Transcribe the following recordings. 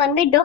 ಬಂದ್ಬಿಟ್ಟು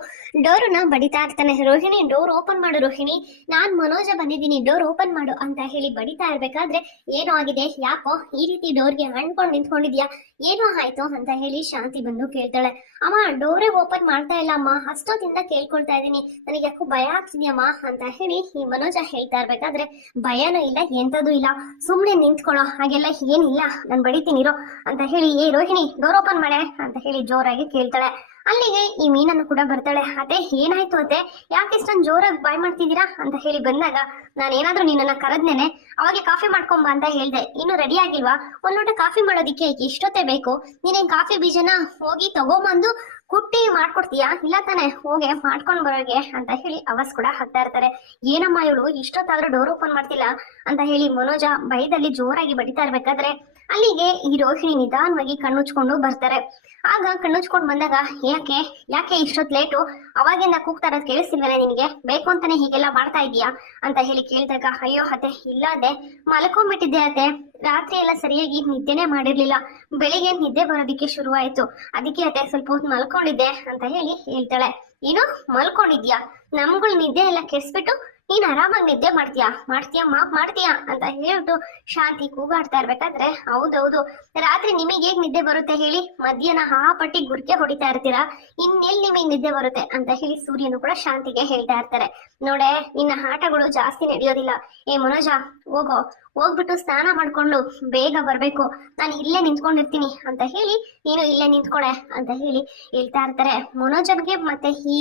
ಡೋರನ್ನ ಬಡಿತಾ ಇರ್ತಾನೆ. Rohini door open ಮಾಡು ರೋಹಿಣಿ. ನಾನ್ ಮನೋಜ ಬಂದಿದ್ದೀನಿ. ಡೋರ್ ಓಪನ್ ಮಾಡು ಅಂತ ಹೇಳಿ ಬಡಿತಾ ಇರ್ಬೇಕಾದ್ರೆ ಏನೋ ಆಗಿದೆ? ಯಾಕೋ ಈ ರೀತಿ ಡೋರ್ಗೆ ಅಂಡ್ಕೊಂಡು ನಿಂತ್ಕೊಂಡಿದ್ಯಾ? ಏನೋ ಆಯ್ತು ಅಂತ ಹೇಳಿ ಶಾಂತಿ ಬಂದು ಕೇಳ್ತಾಳೆ. ಅಮ್ಮ ಡೋರೇ ಓಪನ್ ಮಾಡ್ತಾ ಇಲ್ಲ ಅಮ್ಮ. ಅಷ್ಟೊತ್ತಿಂದ ಕೇಳ್ಕೊಳ್ತಾ ಇದ್ದೀನಿ. ನನಗೆ ಯಾಕೋ ಭಯ ಆಗ್ತಿದ್ಯಮ್ಮ ಅಂತ ಹೇಳಿ ಈ ಮನೋಜ ಹೇಳ್ತಾ ಇರ್ಬೇಕಾದ್ರೆ ಭಯನೂ ಇಲ್ಲ, ಎಂತದೂ ಇಲ್ಲ. ಸುಮ್ಮನೆ ನಿಂತ್ಕೊಳ್ಳೋ ಹಾಗೆಲ್ಲ ಏನಿಲ್ಲ. ನಾನು ಬಡಿತೀನಿರೋ ಅಂತ ಹೇಳಿ, ಏ ರೋಹಿಣಿ ಡೋರ್ ಓಪನ್ ಮಾಡೆ ಅಂತ ಹೇಳಿ ಜೋರಾಗಿ ಕೇಳ್ತಾಳೆ. ಅಲ್ಲಿಗೆ ಈ ಮೀನನ್ನು ಕೂಡ ಬರ್ತಾಳೆ. ಅದೇ, ಏನಾಯ್ತು ಅತ್ತೆ? ಯಾಕೆ ಇಷ್ಟೊಂದು ಜೋರಾಗಿ ಬಾಯ್ ಮಾಡ್ತಿದ್ದೀರಾ? ಅಂತ ಹೇಳಿ ಬಂದಾಗ ನಾನು ಏನಾದ್ರೂ ನಿನ್ನನ್ನ ಕರೆದ್ನೇನೆ ಅವಾಗೆ ಕಾಫಿ ಮಾಡ್ಕೊಂಬ ಅಂತ ಹೇಳ್ದೆ. ಇನ್ನು ರೆಡಿ ಆಗಿಲ್ವಾ? ಒಂದ್ ಲೋಟ ಕಾಫಿ ಮಾಡೋದಿಕ್ಕೆ ಇಷ್ಟೊತ್ತೇ ಬೇಕು. ನೀನೇನ್ ಕಾಫಿ ಬೀಜನ ಹೋಗಿ ತಗೊಂಬಂದು ಕುಟ್ಟಿ ಮಾಡ್ಕೊಡ್ತೀಯಾ? ಇಲ್ಲ ತಾನೆ, ಹೋಗಿ ಮಾಡ್ಕೊಂಡ್ ಬರೋಗೆ ಅಂತ ಹೇಳಿ ಅವಸ್ ಕೂಡ ಹಾಕ್ತಾ ಇರ್ತಾರೆ. ಏನಮ್ಮ ಇವಳು, ಇಷ್ಟೊತ್ತಾದ್ರೂ ಡೋರ್ ಓಪನ್ ಮಾಡ್ತಿಲ್ಲ? ಅಂತ ಹೇಳಿ ಮನೋಜ ಭಯದಲ್ಲಿ ಜೋರಾಗಿ ಬಡಿತಾ ಇರ್ಬೇಕಾದ್ರೆ ಅಲ್ಲಿಗೆ ಈ ರೋಹಿಣಿ ನಿಧಾನವಾಗಿ ಕಣ್ಣುಚ್ಕೊಂಡು ಬರ್ತಾರೆ. ಆಗ ಕಣ್ಣುಚ್ಕೊಂಡು ಬಂದಾಗ, ಯಾಕೆ? ಯಾಕೆ ಇಷ್ಟೊತ್ತು ಲೇಟು ಅವಾಗಿಂದ ಕೂಗ್ತಾ ಇರೋದು ನಿನ್ಗೆ ನಿನಗೆ? ಬೇಕು ಅಂತಾನೆ ಹೀಗೆಲ್ಲ ಮಾಡ್ತಾ ಇದೀಯಾ ಅಂತ ಹೇಳಿ ಕೇಳಿದಾಗ, ಅಯ್ಯೋ ಅತ್ತೆ ಇಲ್ಲದೆ ಮಲ್ಕೊಂಡ್ಬಿಟ್ಟಿದ್ದೆ ಅತ್ತೆ. ರಾತ್ರಿ ಎಲ್ಲ ಸರಿಯಾಗಿ ನಿದ್ದೆನೆ ಮಾಡಿರ್ಲಿಲ್ಲ. ಬೆಳಿಗ್ಗೆ ನಿದ್ದೆ ಬರೋದಿಕ್ಕೆ ಶುರುವಾಯ್ತು. ಅದಕ್ಕೆ ಅತ್ತೆ ಸ್ವಲ್ಪ ಹೊತ್ತು ಮಲ್ಕೊಂಡಿದ್ದೆ, ಅಂತ ಹೇಳಿ ಹೇಳ್ತಾಳೆ. ಏನು? ಮಲ್ಕೊಂಡಿದ್ಯಾ? ನಮ್ಗಳು ನಿದ್ದೆ ಎಲ್ಲ ಕೆಡ್ಸ್ಬಿಟ್ಟು ನೀನ್ ಆರಾಮಾಗಿ ನಿದ್ದೆ ಮಾಡ್ತೀಯಾ? ಮಾಡ್ತೀಯಾ? ಮಾಪ್ ಮಾಡ್ತೀಯಾ? ಅಂತ ಹೇಳ್ಬಿಟ್ಟು ಶಾಂತಿ ಕೂಗಾಡ್ತಾ ಇರ್ಬೇಕಾದ್ರೆ ಹೌದೌದು. ರಾತ್ರಿ ನಿಮಗೆ ಹೇಗ್ ನಿದ್ದೆ ಬರುತ್ತೆ ಹೇಳಿ? ಮಧ್ಯಾಹ್ನ ಹಾಪಟ್ಟಿ ಪಟ್ಟಿ ಗುರ್ಕೆ ಹೊಡಿತಾ ಇರ್ತೀರಾ? ಇನ್ನೆಲ್ಲಿ ನಿಮಗೆ ನಿದ್ದೆ ಬರುತ್ತೆ ಅಂತ ಹೇಳಿ ಸೂರ್ಯನು ಕೂಡ ಶಾಂತಿಗೆ ಹೇಳ್ತಾ ಇರ್ತಾರೆ. ನೋಡೆ, ನಿನ್ನ ಆಟಗಳು ಜಾಸ್ತಿ ನಡೆಯೋದಿಲ್ಲ. ಏ, ಮನೋಜ, ಹೋಗೋ. ಹೋಗ್ಬಿಟ್ಟು ಸ್ನಾನ ಮಾಡ್ಕೊಂಡು ಬೇಗ ಬರ್ಬೇಕು. ನಾನು ಇಲ್ಲೇ ನಿಂತ್ಕೊಂಡಿರ್ತೀನಿ ಅಂತ ಹೇಳಿ, ನೀನು ಇಲ್ಲೇ ನಿಂತ್ಕೊಳೆ ಅಂತ ಹೇಳಿ ಹೇಳ್ತಾ ಇರ್ತಾರೆ. ಮನೋಜನ್ಗೆ ಮತ್ತೆ ಈ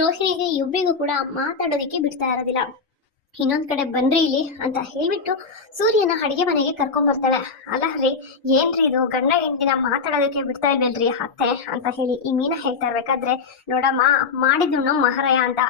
ರೋಹಿಣಿಗೆ ಇಬ್ಬರಿಗೂ ಕೂಡ ಮಾತಾಡೋದಿಕ್ಕೆ ಬಿಡ್ತಾ ಇರೋದಿಲ್ಲ. ಇನ್ನೊಂದ್ ಕಡೆ ಬನ್ರಿ ಇಲ್ಲಿ ಅಂತ ಹೇಳ್ಬಿಟ್ಟು ಸೂರ್ಯನ ಅಡಿಗೆ ಮನೆಗೆ ಕರ್ಕೊಂಡ್ ಬರ್ತಾಳೆ. ಅಲ್ಲ ರೀ, ಏನ್ರಿ ಇದು? ಗಂಡ ಹೆಂಡತಿನ ಮಾತಾಡೋದಕ್ಕೆ ಬಿಡ್ತಾ ಇಲ್ವಲ್ರಿ ಅತ್ತೆ ಅಂತ ಹೇಳಿ ಈ ಮೀನ ಹೇಳ್ತಾ ಇರ್ಬೇಕಾದ್ರೆ, ನೋಡಮ್ಮ ಮಾಡಿದ್ನು ಮಹಾರಾಯ ಅಂತ.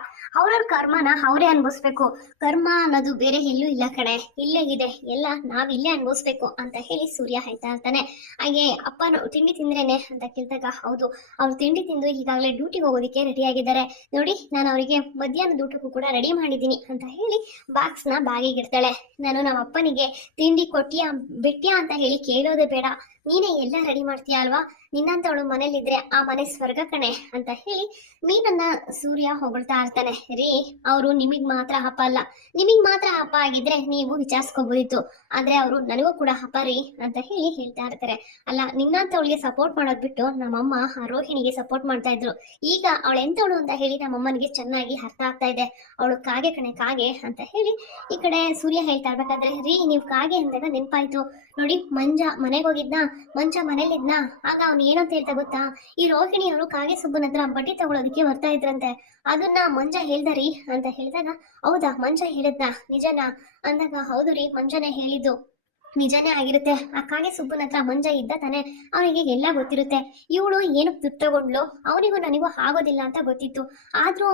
ಅವ್ರವ್ರ ಕರ್ಮನ ಅವರೇ ಅನ್ಭವಿಸ್ಬೇಕು. ಕರ್ಮ ಅನ್ನೋದು ಬೇರೆ ಎಲ್ಲೂ ಇಲ್ಲ ಕಡೆ ಇಲ್ಲೇ ಇದೆ. ಎಲ್ಲ ನಾವ್ ಇಲ್ಲೇ ಅನ್ಭವಿಸ್ಬೇಕು ಅಂತ ಹೇಳಿ ಸೂರ್ಯ ಹೇಳ್ತಾ ಇರ್ತಾನೆ. ಹಾಗೆ ಅಪ್ಪ ತಿಂಡಿ ತಿಂದ್ರೇನೆ ಅಂತ ಕೇಳಿದಾಗ, ಹೌದು, ಅವ್ರು ತಿಂಡಿ ತಿಂದು ಈಗಾಗಲೇ ಡ್ಯೂಟಿಗೆ ಹೋಗೋದಕ್ಕೆ ರೆಡಿ ಆಗಿದ್ದಾರೆ. ನೋಡಿ, ನಾನು ಅವರಿಗೆ ಮಧ್ಯಾಹ್ನದ ಊಟಕ್ಕೂ ಕೂಡ ರೆಡಿ ಮಾಡಿದ್ದೀನಿ ಅಂತ ಹೇಳಿ ಬಾಕ್ಸ್ನ ನ ಬಾಗಿಗಿಡ್ತಾಳೆ. ನಾನು ನಮ್ಮ ಅಪ್ಪನಿಗೆ ತಿಂಡಿ ಕೊಟ್ಟಿಯಾ ಬಿಟ್ಟಿಯಾ ಅಂತ ಹೇಳಿ ಕೇಳೋದೇ ಬೇಡ. ನೀನೇ ಎಲ್ಲ ರೆಡಿ ಮಾಡ್ತೀಯಾ ಅಲ್ವಾ? ನಿನ್ನಂತವಳು ಮನೇಲಿದ್ರೆ ಆ ಮನೆ ಸ್ವರ್ಗ ಕಣೆ ಅಂತ ಹೇಳಿ ಮೀನನ್ನ ಸೂರ್ಯ ಹೊಗಳ್ತಾ ಇರ್ತಾನೆ. ರೀ, ಅವರು ನಿಮಗ್ ಮಾತ್ರ ಹಬ್ಬ ಅಲ್ಲ. ನಿಮಗ್ ಮಾತ್ರ ಹಬ್ಬ ಆಗಿದ್ರೆ ನೀವು ವಿಚಾರಿಸ್ಕೋಬೋದಿತ್ತು. ಆದ್ರೆ ಅವರು ನನಗೂ ಕೂಡ ಹಬ್ಬ ರೀ ಅಂತ ಹೇಳಿ ಹೇಳ್ತಾ ಇರ್ತಾರೆ. ಅಲ್ಲ, ನಿನ್ನಂತವಳಿಗೆ ಸಪೋರ್ಟ್ ಮಾಡೋದ್ ಬಿಟ್ಟು ನಮ್ಮಮ್ಮ ಆ ರೋಹಿಣಿಗೆ ಸಪೋರ್ಟ್ ಮಾಡ್ತಾ ಇದ್ರು. ಈಗ ಅವಳು ಎಂತವಳು ಅಂತ ಹೇಳಿ ನಮ್ಮಮ್ಮನಿಗೆ ಚೆನ್ನಾಗಿ ಅರ್ಥ ಆಗ್ತಾ ಇದೆ. ಅವಳು ಕಾಗೆ ಕಣೆ, ಕಾಗೆ ಅಂತ ಹೇಳಿ ಈ ಕಡೆ ಸೂರ್ಯ ಹೇಳ್ತಾ ಇರ್ಬೇಕಾದ್ರೆ, ರೀ, ನೀವು ಕಾಗೆ ಅಂದಾಗ ನೆನ್ಪಾಯ್ತು. ನೋಡಿ, ಮಂಜ ಮನೆಗೆ ಹೋಗಿದ್ನ? ಮಂಜ ಮನೇಲಿದ್ನ? ಆಗ ಅವ್ನು ಏನಂತ ಹೇಳ್ತಾ ಗೊತ್ತಾ? ಈ ರೋಹಿಣಿ ಅವರು ಕಾಗೆ ಸುಬ್ಬನ ಹತ್ರ ಬಡ್ಡಿ ತಗೊಳೋದಕ್ಕೆ ಬರ್ತಾ ಇದ್ರಂತೆ. ಅದನ್ನ ಮಂಜ ಹೇಳ್ದರಿ ಅಂತ ಹೇಳಿದಾಗ, ಹೌದಾ, ಮಂಜ ಹೇಳಿದ್ನ? ನಿಜನಾ? ಅಂದಾಗ, ಹೌದು ರೀ, ಮಂಜನೇ ಹೇಳಿದ್ದು. ನಿಜನೇ ಆಗಿರುತ್ತೆ. ಆ ಕಾಗೆ ಸುಬ್ಬನ ಹತ್ರ ಮಂಜ ಇದ್ದ ತಾನೆ ಅವನಿಗೆ ಎಲ್ಲ ಗೊತ್ತಿರುತ್ತೆ. ಇವಳು ಏನು ದುಡ್ಡು ತಗೊಂಡ್ಲು ಅವನಿಗೂ ನನಗೂ ಆಗೋದಿಲ್ಲ ಅಂತ ಗೊತ್ತಿತ್ತು. ಆದ್ರೂ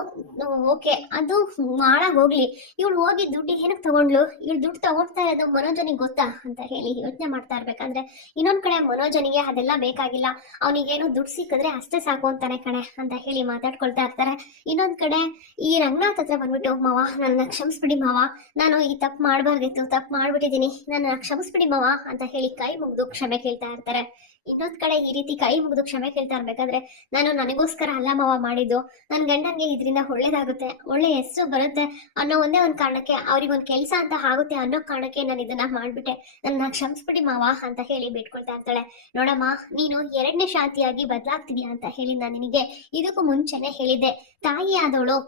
ಓಕೆ, ಅದು ಮಾಡಾಗ್ ಹೋಗ್ಲಿ. ಇವಳು ಹೋಗಿ ದುಡ್ಡು ಏನಕ್ಕೆ ತಗೊಂಡ್ಲು ಇವ್ಳು ದುಡ್ಡು ತಗೊಳ್ತಾ ಇರೋದು ಮನೋಜನಿಗೆ ಗೊತ್ತಾ ಅಂತ ಹೇಳಿ ಯೋಚನೆ ಮಾಡ್ತಾ ಇರ್ಬೇಕಂದ್ರೆ ಇನ್ನೊಂದ್ ಕಡೆ ಮನೋಜನಿಗೆ ಅದೆಲ್ಲ ಬೇಕಾಗಿಲ್ಲ. ಅವನಿಗೇನು ದುಡ್ಡು ಸಿಕ್ಕಿದ್ರೆ ಅಷ್ಟೇ ಸಾಕು ಅಂತಾನೆ ಕಣೆ ಅಂತ ಹೇಳಿ ಮಾತಾಡ್ಕೊಳ್ತಾ ಇರ್ತಾರೆ. ಇನ್ನೊಂದ್ ಕಡೆ ಈ ರಂಗನಾಥ್ ಹತ್ರ ಬಂದ್ಬಿಟ್ಟು, ಮಾವ ನನ್ನ ಕ್ಷಮಿಸ್ಬಿಡಿ ಮಾವ. ನಾನು ಈ ತಪ್ಪು ಮಾಡಬಾರ್ದಿತ್ತು, ತಪ್ಪು ಮಾಡ್ಬಿಟ್ಟಿದ್ದೀನಿ. ನನ್ನ ಕ್ಷಮಿಸ್ಬಿಡಿ ಮಾವ ಅಂತ ಹೇಳಿ ಕೈ ಮುಗಿದು ಕ್ಷಮೆ ಕೇಳ್ತಾ ಇರ್ತಾರೆ. ಇನ್ನೊಂದ್ ಕಡೆ ಈ ರೀತಿ ಕೈ ಮುಗಿದು ಕ್ಷಮೆ ಕೇಳ್ತಾ ಇರ್ಬೇಕಾದ್ರೆ ನಾನು ನನಗೋಸ್ಕರ ಅಲ್ಲ ಮಾವ ಮಾಡಿದ್ದು. ನನ್ನ ಗಂಡನ್ಗೆ ಇದರಿಂದ ಒಳ್ಳೇದಾಗುತ್ತೆ, ಒಳ್ಳೆ ಹೆಸರು ಬರುತ್ತೆ ಅನ್ನೋ ಒಂದೇ ಒಂದು ಕಾರಣಕ್ಕೆ ಅವ್ರಿಗೊಂದು ಕೆಲಸ ಅಂತ ಆಗುತ್ತೆ ಅನ್ನೋ ಕಾರಣಕ್ಕೆ ನಾನು ಇದನ್ನ ಮಾಡ್ಬಿಟ್ಟೆ. ನನ್ನ ಕ್ಷಮಿಸ್ಬಿಡಿ ಮಾವ ಅಂತ ಹೇಳಿ ಬಿಟ್ಕೊಳ್ತಾ ಇರ್ತಾಳೆ. ನೋಡಮ್ಮ, ನೀನು ಎರಡನೇ ಶಾಂತಿಯಾಗಿ ಬದಲಾಗ್ತಿದ್ಯಾ ಅಂತ ಹೇಳಿ ನಾನು ನಿನಗೆ ಇದಕ್ಕೂ ಮುಂಚೆನೆ ಹೇಳಿದ್ದೆ. ತಾಯಿ ಆದವಳು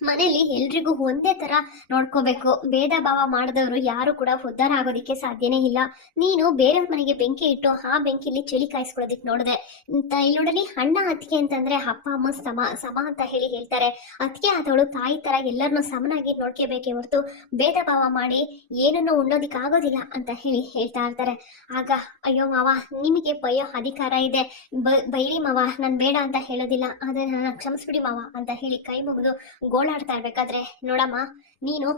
ಮನೇಲಿ ಎಲ್ರಿಗೂ ಒಂದೇ ತರ ನೋಡ್ಕೋಬೇಕು. ಭೇದ ಭಾವ ಮಾಡಿದವರು ಯಾರು ಕೂಡ ಉದ್ಧಾರ ಆಗೋದಿಕ್ಕೆ ಸಾಧ್ಯನೇ ಇಲ್ಲ. ನೀನು ಬೇರೆಯವ್ರ ಮನೆಗೆ ಬೆಂಕಿ ಇಟ್ಟು ಆ ಬೆಂಕಿಲಿ ಚಳಿ ಕಾಯಿಸ್ಕೊಳ್ಳೋದಿಕ್ ನೋಡಿದೆ. ಇಲ್ಲಿ ನೋಡಲಿ ಅಣ್ಣ ಅತ್ತಿಗೆ ಅಂತಂದ್ರೆ ಅಪ್ಪ, ಅಮ್ಮ ಸಮ ಸಮ ಅಂತ ಹೇಳಿ ಹೇಳ್ತಾರೆ. ಅತ್ತಿಗೆ ಆದವಳು ತಾಯಿ ತರ ಎಲ್ಲರನ್ನು ಸಮನಾಗಿ ನೋಡ್ಕೋಬೇಕೇ ಹೊರತು ಭೇದ ಭಾವ ಮಾಡಿ ಏನನ್ನು ಉಣ್ಣೋದಿಕ್ ಆಗೋದಿಲ್ಲ ಅಂತ ಹೇಳಿ ಹೇಳ್ತಾ ಇರ್ತಾರೆ. ಆಗ ಅಯ್ಯೋ ಮಾವ, ನಿಮಗೆ ಬಯೋ ಅಧಿಕಾರ ಇದೆ. ಬೈರಿ ಮಾವ, ನಾನು ಬೇಡ ಅಂತ ಹೇಳೋದಿಲ್ಲ. ಆದ್ರೆ ನನ್ನ ಕ್ಷಮಿಸ್ಬಿಡಿ ಮಾವ ಅಂತ ಹೇಳಿ ಕೈ ಮುಗಿದು ಗೋಳಾಡ್ತಾ ಇರ್ಬೇಕಾದ್ರೆ ನೋಡಮ್ಮ, ನೀನು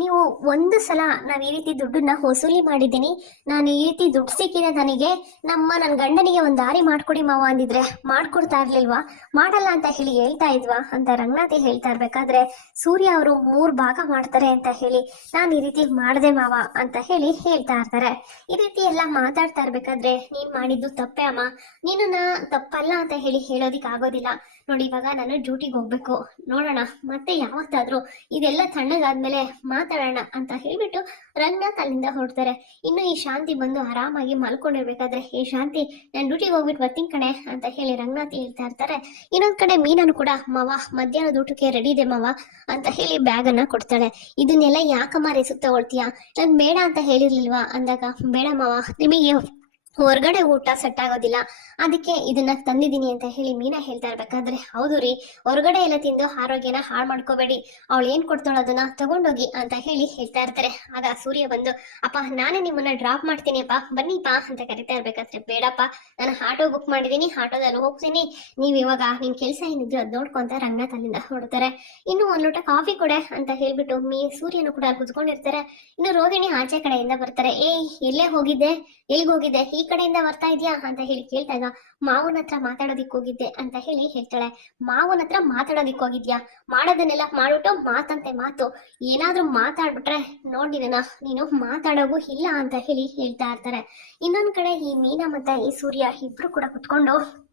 ನೀವು ಒಂದು ಸಲ ನಾವ್ ಈ ರೀತಿ ದುಡ್ಡನ್ನ ವಸೂಲಿ ಮಾಡಿದ್ದೀನಿ. ನಾನು ಈ ರೀತಿ ದುಡ್ಡು ಸಿಕ್ಕಿದೆ ನನಗೆ, ನಮ್ಮ ನನ್ನ ಗಂಡನಿಗೆ ಒಂದು ದಾರಿ ಮಾಡ್ಕೊಡಿ ಮಾವ ಅಂದಿದ್ರೆ ಮಾಡ್ಕೊಡ್ತಾ ಇರ್ಲಿಲ್ವಾ? ಮಾಡಲ್ಲ ಅಂತ ಹೇಳಿ ಹೇಳ್ತಾ ಇದ್ವಾ? ಅಂತ ರಂಗನಾಥಿ ಹೇಳ್ತಾ ಇರ್ಬೇಕಾದ್ರೆ, ಸೂರ್ಯ ಅವರು ಮೂರ್ ಭಾಗ ಮಾಡ್ತಾರೆ ಅಂತ ಹೇಳಿ, ನಾನು ಈ ರೀತಿ ಮಾಡ್ದೆ ಮಾವ ಅಂತ ಹೇಳಿ ಹೇಳ್ತಾ ಇರ್ತಾರೆ. ಈ ರೀತಿ ಎಲ್ಲ ಮಾತಾಡ್ತಾ ಇರ್ಬೇಕಾದ್ರೆ, ನೀನ್ ಮಾಡಿದ್ದು ತಪ್ಪೇ ಅಮ್ಮ. ನೀನನ್ನ ತಪ್ಪಲ್ಲ ಅಂತ ಹೇಳಿ ಹೇಳೋದಿಕ್ ಆಗೋದಿಲ್ಲ ನೋಡಿ, ಇವಾಗ ನಾನು ಡ್ಯೂಟಿಗೆ ಹೋಗ್ಬೇಕು. ನೋಡೋಣ, ಮತ್ತೆ ಯಾವತ್ತಾದ್ರೂ ಇದೆಲ್ಲ ತಣ್ಣಗಾದ್ಮೇಲೆ ಮಾತಾಡೋಣ ಅಂತ ಹೇಳ್ಬಿಟ್ಟು ರಂಗನಾಥ್ ಅಲ್ಲಿಂದ ಹೊರಡ್ತಾರೆ. ಇನ್ನು ಈ ಶಾಂತಿ ಬಂದು ಆರಾಮಾಗಿ ಮಲ್ಕೊಂಡಿರ್ಬೇಕಾದ್ರೆ ಈ ಶಾಂತಿ, ನಾನು ಡ್ಯೂಟಿಗೆ ಹೋಗ್ಬಿಟ್ಟು ಬರ್ತೀನಿ ಕಣೆ ಅಂತ ಹೇಳಿ ರಂಗನಾಥ್ ಹೇಳ್ತಾ ಇರ್ತಾರೆ. ಇನ್ನೊಂದ್ ಕಡೆ ಮೀನನು ಕೂಡ, ಮಾವ, ಮಧ್ಯಾಹ್ನದ ಊಟಕ್ಕೆ ರೆಡಿ ಇದೆ ಮಾವ ಅಂತ ಹೇಳಿ ಬ್ಯಾಗ್ ಅನ್ನ ಕೊಡ್ತಾಳೆ. ಇದನ್ನೆಲ್ಲ ಯಾಕಮ್ಮ ರೆಸಿಪ್ ತಗೊಳ್ತೀಯಾ? ನಾನು ಬೇಡ ಅಂತ ಹೇಳಿರ್ಲಿಲ್ವಾ? ಅಂದಾಗ, ಬೇಡ ಮಾವ, ನಿಮಗೆ ಹೊರಗಡೆ ಊಟ ಸೆಟ್ ಆಗೋದಿಲ್ಲ. ಅದಕ್ಕೆ ಇದನ್ನ ತಂದಿದ್ದೀನಿ ಅಂತ ಹೇಳಿ ಮೀನಾ ಹೇಳ್ತಾ ಇರ್ಬೇಕಾದ್ರೆ ಹೌದು ರೀ, ಹೊರಗಡೆ ಎಲ್ಲ ತಿಂದು ಆರೋಗ್ಯನ ಹಾಳು ಮಾಡ್ಕೋಬೇಡಿ. ಅವಳು ಏನ್ ಕೊಡ್ತಾಳ ಅದನ್ನ ತಗೊಂಡೋಗಿ ಅಂತ ಹೇಳಿ ಹೇಳ್ತಾ ಇರ್ತಾರೆ. ಆಗ ಸೂರ್ಯ ಬಂದು, ಅಪ್ಪ, ನಾನೇ ನಿಮ್ಮನ್ನ ಡ್ರಾಪ್ ಮಾಡ್ತೀನಿ ಅಪ್ಪ ಬನ್ನಿಪ್ಪ ಅಂತ ಕರಿತಾ ಇರ್ಬೇಕಾದ್ರೆ ಬೇಡಪ್ಪ, ನಾನು ಆಟೋ ಬುಕ್ ಮಾಡಿದೀನಿ ಆಟೋದಲ್ಲಿ ಹೋಗ್ತೀನಿ. ನೀವ್ ಇವಾಗ ನಿನ್ ಕೆಲಸ ಏನಿದ್ರು ಅದ್ ನೋಡ್ಕೊಂತ ರಂಗನಾಥ್ ಅಲ್ಲಿಂದ ಹೊಡ್ತಾರೆ ಇನ್ನು ಒಂದ್ ಲೋಟ ಕಾಫಿ ಕೊಡೆ ಅಂತ ಹೇಳ್ಬಿಟ್ಟು ಮೀ, ಸೂರ್ಯನು ಕೂಡ ಕುತ್ಕೊಂಡಿರ್ತಾರೆ. ಇನ್ನು ರೋಹಿಣಿ ಆಚೆ ಕಡೆಯಿಂದ ಬರ್ತಾರೆ. ಏಯ್, ಎಲ್ಲೇ ಹೋಗಿದ್ದೆ? ಎಲ್ಗೋಗಿದ್ದೆ ಈ ಕಡೆಯಿಂದ ಬರ್ತಾ ಇದೀಯಾ ಅಂತ ಹೇಳಿ ಕೇಳ್ದಾಗ ಮಾವನ ಹತ್ರ ಮಾತಾಡೋದಿಕ್ ಹೋಗಿದ್ದೆ ಅಂತ ಹೇಳಿ ಹೇಳ್ತಾಳೆ. ಮಾವನ ಹತ್ರ ಮಾತಾಡೋದಿಕ್ ಹೋಗಿದ್ಯಾ? ಮಾಡೋದನ್ನೆಲ್ಲ ಮಾಡ್ಬಿಟ್ಟು ಮಾತಂತೆ ಮಾತು. ಏನಾದ್ರೂ ಮಾತಾಡ್ಬಿಟ್ರೆ ನೋಡಿದನ ನೀನು ಮಾತಾಡೋಗು ಇಲ್ಲ ಅಂತ ಹೇಳಿ ಹೇಳ್ತಾ ಇರ್ತಾರೆ. ಇನ್ನೊಂದ್ ಕಡೆ ಈ ಮೀನಾ ಮತ್ತೆ ಈ ಸೂರ್ಯ ಇಬ್ರು ಕೂಡ ಕುತ್ಕೊಂಡು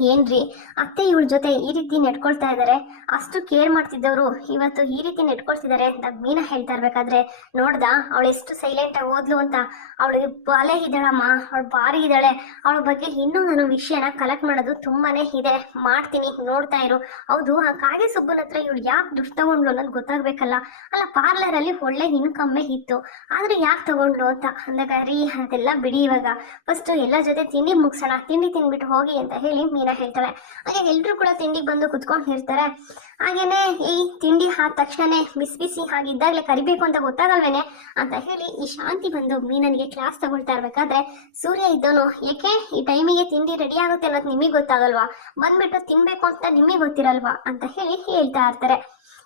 ಏನ್ರಿ? ಅತ್ತೆ ಇವಳ ಜೊತೆ ಈ ರೀತಿ ನೆಡ್ಕೊಳ್ತಾ ಇದಾರೆ. ಅಷ್ಟು ಕೇರ್ ಮಾಡ್ತಿದ್ದವರು ಇವತ್ತು ಈ ರೀತಿ ನೆಡ್ಕೊಳ್ತಿದ್ದಾರೆ ಅಂತ ಮೀನಾ ಹೇಳ್ತಾ ಇರ್ಬೇಕಾದ್ರೆ, ನೋಡ್ದ? ಅವಳು ಎಷ್ಟು ಸೈಲೆಂಟ್ ಆಗಿ ಓದ್ಲು ಅಂತ. ಅವಳು ಬಾಲೆ ಇದ್ದಾಳಮ್ಮ, ಅವಳು ಬಾರಿ ಇದ್ದಾಳೆ. ಅವಳ ಬಗ್ಗೆ ಇನ್ನೂ ನಾನು ವಿಷಯನ ಕಲೆಕ್ಟ್ ಮಾಡೋದು ತುಂಬಾನೇ ಇದೆ. ಮಾಡ್ತೀನಿ, ನೋಡ್ತಾ ಇರು. ಹೌದು, ಆ ಕಾಗೆ ಸುಬ್ಬನ ಹತ್ರ ಇವಳು ಯಾಕೆ ದುಡ್ಡು ತಗೊಂಡ್ಲು ಅನ್ನೋದು ಗೊತ್ತಾಗ್ಬೇಕಲ್ಲ. ಅಲ್ಲ ಪಾರ್ಲರ್ ಅಲ್ಲಿ ಒಳ್ಳೆ ಇನ್ಕಮ್ಮೇ ಇತ್ತು. ಆದ್ರೆ ಯಾಕೆ ತಗೊಂಡ್ಲು ಅಂತ ಅಂದಾಗ, ರೀ, ಅದೆಲ್ಲ ಬಿಡಿ ಇವಾಗ. ಫಸ್ಟ್ ಎಲ್ಲ ಜೊತೆ ತಿಂಡಿ ಮುಗಿಸೋಣ, ತಿಂಡಿ ತಿನ್ಬಿಟ್ಟು ಹೋಗಿ ಅಂತ ಹೇಳಿ ಮೀನಾ ಹೇಳ್ತಾಳೆ. ಹಾಗೆ ಎಲ್ರು ಕೂಡ ತಿಂಡಿಗೆ ಬಂದು ಕುತ್ಕೊಂಡಿರ್ತಾರೆ ಹಾಗೇನೆ ಈ ತಿಂಡಿ ಆದ ತಕ್ಷಣನೇ ಬಿಸಿ ಬಿಸಿ ಹಾಗಿದ್ದಾಗಲೇ ಕರಿಬೇಕು ಅಂತ ಗೊತ್ತಾಗಲ್ವೇನೆ ಅಂತ ಹೇಳಿ ಈ ಶಾಂತಿ ಬಂದು ಮೀನನಿಗೆ ಕ್ಲಾಸ್ ತಗೊಳ್ತಾ ಇರ್ಬೇಕಾದ್ರೆ ಸೂರ್ಯ ಇದ್ದೋನು, ಏಕೆ ಈ ಟೈಮಿಗೆ ತಿಂಡಿ ರೆಡಿ ಆಗುತ್ತೆ ಅನ್ನೋದು ನಿಮಗೆ ಗೊತ್ತಾಗಲ್ವಾ? ಬಂದ್ಬಿಟ್ಟು ತಿನ್ಬೇಕು ಅಂತ ನಿಮಗೆ ಗೊತ್ತಿರಲ್ವಾ? ಅಂತ ಹೇಳಿ ಹೇಳ್ತಾ ಇರ್ತಾರೆ.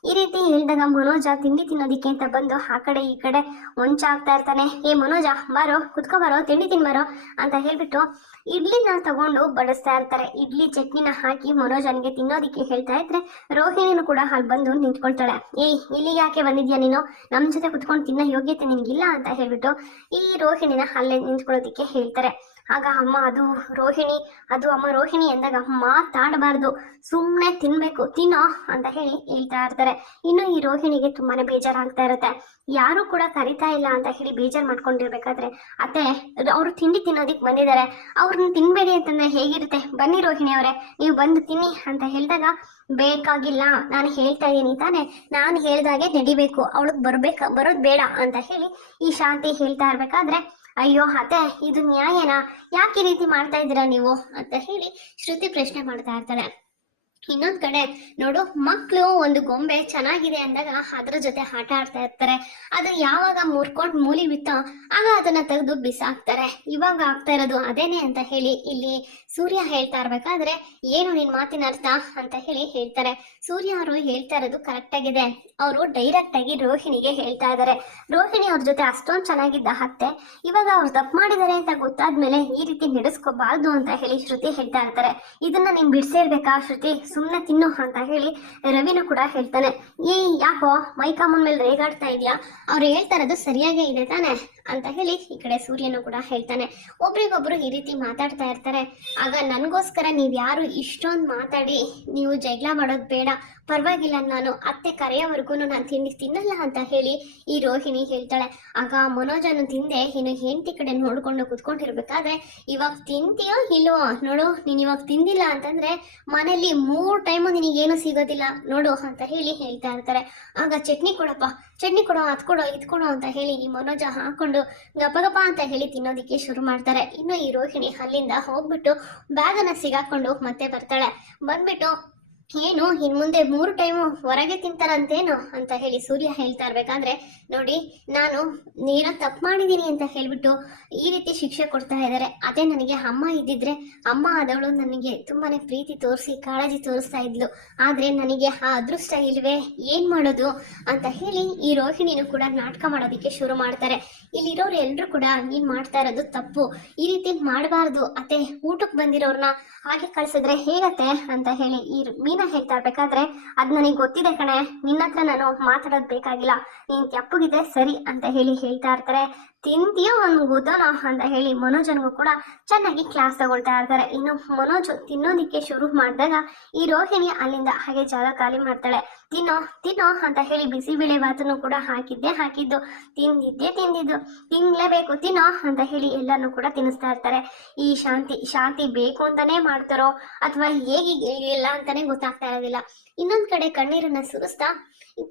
ಈ ರೀತಿ ಹೇಳಿದಾಗ ಮನೋಜ ತಿಂಡಿ ತಿನ್ನೋದಿಕ್ಕೆ ಅಂತ ಬಂದು ಆ ಕಡೆ ಈ ಕಡೆ ಹೊಂಚಾಗ್ತಾ ಇರ್ತಾನೆ. ಏ ಮನೋಜ, ಬಾರೋ, ಕುತ್ಕೊ ಬಾರೋ, ತಿಂಡಿ ತಿನ್ಬಾರೋ ಅಂತ ಹೇಳ್ಬಿಟ್ಟು ಇಡ್ಲಿನ ತಗೊಂಡು ಬಡಿಸ್ತಾ ಇರ್ತಾರೆ. ಇಡ್ಲಿ ಚಟ್ನಿನ ಹಾಕಿ ಮನೋಜನ್ಗೆ ತಿನ್ನೋದಿಕ್ಕೆ ಹೇಳ್ತಾ ಇದ್ರೆ ರೋಹಿಣಿನೂ ಕೂಡ ಅಲ್ಲಿ ಬಂದು ನಿಂತ್ಕೊಳ್ತಾಳೆ. ಏಯ್ ಇಲ್ಲಿ ಯಾಕೆ ಬಂದಿದ್ಯಾ ನೀನು? ನಮ್ ಜೊತೆ ಕುತ್ಕೊಂಡು ತಿನ್ನೋ ಯೋಗ್ಯತೆ ನಿನ್ಗಿಲ್ಲ? ಅಂತ ಹೇಳ್ಬಿಟ್ಟು ಈ ರೋಹಿಣಿನ ಅಲ್ಲೇ ನಿಂತ್ಕೊಳ್ಳೋದಿಕ್ಕೆ ಹೇಳ್ತಾರೆ. ಆಗ ಅಮ್ಮ, ಅದು ರೋಹಿಣಿ, ಅದು ಅಮ್ಮ ರೋಹಿಣಿ ಎಂದಾಗ ಮಾತಾಡಬಾರ್ದು ಸುಮ್ಮನೆ ತಿನ್ಬೇಕು, ತಿನ್ನೋ ಅಂತ ಹೇಳಿ ಹೇಳ್ತಾ ಇರ್ತಾರೆ. ಇನ್ನು ಈ ರೋಹಿಣಿಗೆ ತುಂಬಾನೇ ಬೇಜಾರಾಗ್ತಾ ಇರುತ್ತೆ. ಯಾರು ಕೂಡ ಕರಿತಾ ಇಲ್ಲ ಅಂತ ಹೇಳಿ ಬೇಜಾರು ಮಾಡ್ಕೊಂಡಿರ್ಬೇಕಾದ್ರೆ ಅತ್ತೆ, ಅವರು ತಿಂಡಿ ತಿನ್ನೋದಿಕ್ ಬಂದಿದ್ದಾರೆ. ಅವ್ರನ್ನ ತಿನ್ಬೇಡಿ ಅಂತಂದ್ರೆ ಹೇಗಿರುತ್ತೆ? ಬನ್ನಿ ರೋಹಿಣಿ ಅವರೇ, ನೀವು ಬಂದು ತಿನ್ನಿ ಅಂತ ಹೇಳಿದಾಗ, ಬೇಕಾಗಿಲ್ಲ, ನಾನು ಹೇಳ್ತಾ ಇದ್ದೀನಿ ತಾನೆ, ನಾನು ಹೇಳ್ದಾಗೆ ನಡಿಬೇಕು, ಅವಳಗ್ ಬರ್ಬೇಕ, ಬರೋದು ಬೇಡ ಅಂತ ಹೇಳಿ ಈ ಶಾಂತಿ ಹೇಳ್ತಾ ಇರ್ಬೇಕಾದ್ರೆ ಅಯ್ಯೋ, ಅತ್ತೆ, ಇದು ನ್ಯಾಯನಾ? ಯಾಕೆ ರೀತಿ ಮಾಡ್ತಾ ಇದ್ದೀರಾ ನೀವು? ಅಂತ ಹೇಳಿ ಶ್ರುತಿ ಪ್ರಶ್ನೆ ಮಾಡ್ತಾ ಇರ್ತಾಳೆ. ಇನ್ನೊಂದ್ ಕಡೆ, ನೋಡು ಮಕ್ಕಳು ಒಂದು ಗೊಂಬೆ ಚೆನ್ನಾಗಿದೆ ಅಂದಾಗ ಅದ್ರ ಜೊತೆ ಆಟ ಆಡ್ತಾ ಇರ್ತಾರೆ. ಅದು ಯಾವಾಗ ಮುರ್ಕೊಂಡ್ ಮೂಲಿ ಬಿತ್ತೋ, ಆಗ ಅದನ್ನ ತೆಗೆದು ಬಿಸಾಕ್ತಾರೆ. ಇವಾಗ ಆಗ್ತಾ ಇರೋದು ಅದೇನೆ ಅಂತ ಹೇಳಿ ಇಲ್ಲಿ ಸೂರ್ಯ ಹೇಳ್ತಾ ಇರ್ಬೇಕಾದ್ರೆ, ಏನು ನಿನ್ ಮಾತಿನ ಅರ್ಥ? ಅಂತ ಹೇಳಿ ಹೇಳ್ತಾರೆ. ಸೂರ್ಯ ಅವರು ಹೇಳ್ತಾ ಇರೋದು ಕರೆಕ್ಟ್ ಆಗಿದೆ. ಅವರು ಡೈರೆಕ್ಟ್ ಆಗಿ ರೋಹಿಣಿಗೆ ಹೇಳ್ತಾ ಇದ್ದಾರೆ. ರೋಹಿಣಿ ಅವ್ರ ಜೊತೆ ಅಷ್ಟೊಂದ್ ಚೆನ್ನಾಗಿದ್ದ ಅತ್ತೆ. ಇವಾಗ ಅವ್ರು ತಪ್ಪು ಮಾಡಿದ್ದಾರೆ ಅಂತ ಗೊತ್ತಾದ್ಮೇಲೆ ಈ ರೀತಿ ನಡೆಸ್ಕೋಬಾರ್ದು ಅಂತ ಹೇಳಿ ಶ್ರುತಿ ಹೇಳ್ತಾ ಇರ್ತಾರೆ. ಇದನ್ನ ನೀನ್ ಬಿಡ್ಸೇರ್ಬೇಕಾ ಶ್ರುತಿ? ಸುಮ್ನೆ ತಿನ್ನು ಅಂತ ಹೇಳಿ ರವಿನು ಕೂಡ ಹೇಳ್ತಾನೆ. ಏ ಯಾಕೋ ಮೈಕಾಮನ್ ಮೇಲೆ ರೇಗಾಡ್ತಾ ಇದೆಯಾ? ಅವ್ರು ಹೇಳ್ತಾ ಇರೋದು ಸರಿಯಾಗೇ ಇದೆ ತಾನೆ? ಅಂತ ಹೇಳಿ ಈ ಕಡೆ ಸೂರ್ಯನು ಕೂಡ ಹೇಳ್ತಾನೆ. ಒಬ್ರಿಗೊಬ್ರು ಈ ರೀತಿ ಮಾತಾಡ್ತಾ ಇರ್ತಾರೆ. ಆಗ ನನಗೋಸ್ಕರ ನೀವು ಯಾರು ಇಷ್ಟೊಂದು ಮಾತಾಡಿ, ನೀವು ಜಗಳ ಮಾಡೋದು ಬೇಡ. ಪರವಾಗಿಲ್ಲ, ನಾನು ಅತ್ತೆ ಕರೆಯೋವರೆಗೂ ನಾನು ತಿಂಡಿ ತಿನ್ನಲ್ಲ ಅಂತ ಹೇಳಿ ಈ ರೋಹಿಣಿ ಹೇಳ್ತಾಳೆ. ಆಗ ಮನೋಜನು ತಿಂದೆ, ಇನ್ನು ಹೆಂಡತಿ ಕಡೆ ನೋಡ್ಕೊಂಡು ಕುತ್ಕೊಂಡಿರ್ಬೇಕಾದ್ರೆ ಇವಾಗ ತಿಂತೀಯೋ ಇಲ್ವೋ? ನೋಡು, ನೀನು ಇವಾಗ ತಿಂದಿಲ್ಲ ಅಂತಂದ್ರೆ ಮನೇಲಿ ಮೂರು ಟೈಮು ನಿನಗೇನು ಸಿಗೋದಿಲ್ಲ. ನೋಡು ಅಂತ ಹೇಳಿ ಹೇಳ್ತಾ ಇರ್ತಾರೆ. ಆಗ ಚಟ್ನಿ ಕೊಡಪ್ಪ, ಚಟ್ನಿ ಕೊಡೋ, ಅದ್ ಕೊಡೋ ಅಂತ ಹೇಳಿ ಈ ಮನೋಜ ಹಾಕೊಂಡು ಗಪಗಪ ಅಂತ ಹೇಳಿ ತಿನ್ನೋದಿಕ್ಕೆ ಶುರು ಮಾಡ್ತಾರೆ. ಇನ್ನು ಈ ರೋಹಿಣಿ ಅಲ್ಲಿಂದ ಹೋಗ್ಬಿಟ್ಟು ಬ್ಯಾಗನ್ನ ಸಿಗಾಕೊಂಡು ಮತ್ತೆ ಬರ್ತಾಳೆ. ಬಂದ್ಬಿಟ್ಟು ಏನು? ಇನ್ ಮುಂದೆ ಮೂರು ಟೈಮು ಹೊರಗೆ ತಿಂತಾರಂತೇನು? ಅಂತ ಹೇಳಿ ಸೂರ್ಯ ಹೇಳ್ತಾ ಇರ್ಬೇಕಾದ್ರೆ, ನೋಡಿ, ನಾನು ನೀನ ತಪ್ಪು ಮಾಡಿದ್ದೀನಿ ಅಂತ ಹೇಳ್ಬಿಟ್ಟು ಈ ರೀತಿ ಶಿಕ್ಷೆ ಕೊಡ್ತಾ ಇದ್ದಾರೆ. ಅದೇ ನನಗೆ ಅಮ್ಮ ಇದ್ದಿದ್ರೆ, ಅಮ್ಮ ಆದವಳು ನನಗೆ ತುಂಬಾನೇ ಪ್ರೀತಿ ತೋರಿಸಿ, ಕಾಳಜಿ ತೋರಿಸ್ತಾ ಇದ್ಲು. ಆದ್ರೆ ನನಗೆ ಆ ಅದೃಷ್ಟ ಇಲ್ವೇ? ಏನ್ ಮಾಡೋದು? ಅಂತ ಹೇಳಿ ಈ ರೋಹಿಣಿನೂ ಕೂಡ ನಾಟಕ ಮಾಡೋದಕ್ಕೆ ಶುರು ಮಾಡ್ತಾರೆ. ಇಲ್ಲಿರೋರು ಎಲ್ರು ಕೂಡ ನೀನ್ ಮಾಡ್ತಾ ಇರೋದು ತಪ್ಪು. ಈ ರೀತಿ ಮಾಡಬಾರ್ದು. ಅತ್ತೆ, ಊಟಕ್ಕೆ ಬಂದಿರೋರ್ನ ಹಾಗೆ ಕಳ್ಸಿದ್ರೆ ಹೇಗತ್ತೆ? ಅಂತ ಹೇಳಿ ಈ ಹೇಳ್ತಾ ಇರ್ಬೇಕಾದ್ರೆ ಅದ್ ನನಗೆ ಗೊತ್ತಿದೆ ಕಣೆ. ನಿನ್ನ ಹತ್ರ ನಾನು ಮಾತಾಡೋದ್ ಬೇಕಾಗಿಲ್ಲ. ನೀನ್ ತಪ್ಪುಗಿದ್ರೆ ಸರಿ ಅಂತ ಹೇಳಿ ಹೇಳ್ತಾ ಇರ್ತಾರೆ. ತಿಂತೀಯೋ ಒಂದು ಗುದನೋ ಅಂತ ಹೇಳಿ ಮನೋಜನ್ಗೂ ಕೂಡ ಚೆನ್ನಾಗಿ ಕ್ಲಾಸ್ ತಗೊಳ್ತಾ ಇರ್ತಾರೆ. ಇನ್ನು ಮನೋಜ್ ತಿನ್ನೋದಿಕ್ಕೆ ಶುರು ಮಾಡಿದಾಗ ಈ ರೋಹಿಣಿ ಅಲ್ಲಿಂದ ಹಾಗೆ ಜಾಗ ಖಾಲಿ ಮಾಡ್ತಾಳೆ. ತಿನ್ನೋ ತಿನ್ನೋ ಅಂತ ಹೇಳಿ ಬಿಸಿ ಬಿಳೆ ಭಾತನು ಕೂಡ ಹಾಕಿದ್ದೆ, ಹಾಕಿದ್ದು ತಿಂದಿದ್ದೆ, ತಿಂದಿದ್ದು. ತಿನ್ಲೇಬೇಕು, ತಿನ್ನೋ ಅಂತ ಹೇಳಿ ಎಲ್ಲಾನು ಕೂಡ ತಿನ್ನಿಸ್ತಾ ಇರ್ತಾರೆ. ಈ ಶಾಂತಿ ಶಾಂತಿ ಬೇಕು ಅಂತಾನೆ ಮಾಡ್ತಾರೋ ಅಥವಾ ಹೇಗೆ ಇಲ್ಲ ಅಂತಾನೆ ಗೊತ್ತಾಗ್ತಾ ಇರೋದಿಲ್ಲ. ಇನ್ನೊಂದ್ ಕಡೆ ಕಣ್ಣೀರನ್ನ ಸುರಿಸ್ತಾ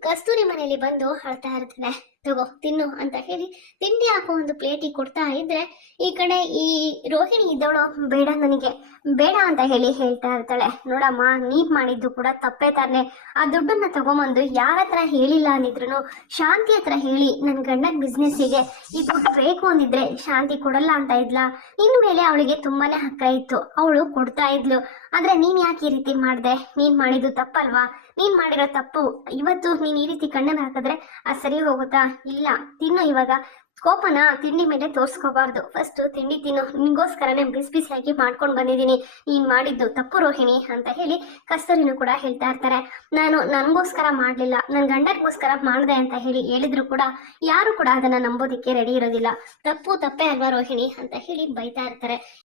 ಕಸ್ತೂರಿ ಮನೆಯಲ್ಲಿ ಬಂದು ಅಳ್ತಾ ಇರ್ತದೆ ತಗೋ, ತಿನ್ನು ಅಂತ ಹೇಳಿ ತಿಂಡಿ ಹಾಕೋ ಒಂದು ಪ್ಲೇಟಿಗೆ ಕೊಡ್ತಾ ಇದ್ರೆ ಈ ಕಡೆ ಈ ರೋಹಿಣಿ ಇದ್ದವಳು, ಬೇಡ ನನಗೆ, ಬೇಡ ಅಂತ ಹೇಳಿ ಹೇಳ್ತಾ ಇರ್ತಾಳೆ. ನೋಡಮ್ಮ ನೀ ಮಾಡಿದ್ದು ಕೂಡ ತಪ್ಪೇ ತಾನೆ. ಆ ದುಡ್ಡನ್ನ ತಗೊಂಬಂದು ಯಾರ ಹತ್ರ ಹೇಳಿಲ್ಲ ಅಂದಿದ್ರು ಶಾಂತಿ ಹತ್ರ ಹೇಳಿ ನನ್ನ ಗಂಡನ ಬಿಸ್ನೆಸ್ಸಿಗೆ ಈ ದುಡ್ಡು ಬೇಕು ಅಂದಿದ್ರೆ ಶಾಂತಿ ಕೊಡಲ್ಲ ಅಂತ ಇದ್ಲಾ. ಇನ್ ಮೇಲೆ ಅವಳಿಗೆ ತುಂಬಾನೇ ಹಕ್ಕ ಇತ್ತು. ಅವಳು ಕೊಡ್ತಾ ಇದ್ಲು. ಆದ್ರೆ ನೀನ್ ಯಾಕೆ ಈ ರೀತಿ ಮಾಡ್ದೆ? ನೀನ್ ಮಾಡಿದ್ದು ತಪ್ಪಲ್ವಾ? ನೀನ್ ಮಾಡಿರೋ ತಪ್ಪು ಇವತ್ತು ನೀನ್ ಈ ರೀತಿ ಕಣ್ಣನ್ನ ಹಾಕಿದ್ರೆ ಆ ಸರಿ ಹೋಗುತ್ತಾ? ಇಲ್ಲ, ತಿನ್ನು ಇವಾಗ. ಕೋಪನ ತಿಂಡಿ ಮೇಲೆ ತೋರ್ಸ್ಕೋಬಾರ್ದು. ಫಸ್ಟ್ ತಿಂಡಿ ತಿನ್ನು. ನಿನ್ಗೋಸ್ಕರನೇ ಬಿಸಿ ಬಿಸಿಯಾಗಿ ಮಾಡ್ಕೊಂಡು ಬಂದಿದ್ದೀನಿ. ನೀನ್ ಮಾಡಿದ್ದು ತಪ್ಪು ರೋಹಿಣಿ ಅಂತ ಹೇಳಿ ಕಸ್ತೂರಿನೂ ಕೂಡ ಹೇಳ್ತಾ ಇರ್ತಾರೆ. ನಾನು ನನಗೋಸ್ಕರ ಮಾಡಲಿಲ್ಲ. ನನ್ ಗಂಡಕ್ಕೋಸ್ಕರ ಮಾಡಿದೆ ಅಂತ ಹೇಳಿ ಹೇಳಿದ್ರು ಕೂಡ ಯಾರು ಕೂಡ ಅದನ್ನ ನಂಬೋದಿಕ್ಕೆ ರೆಡಿ ಇರೋದಿಲ್ಲ. ತಪ್ಪು ತಪ್ಪೇ ಅಲ್ವಾ ರೋಹಿಣಿ ಅಂತ ಹೇಳಿ ಬೈತಾ ಇರ್ತಾರೆ.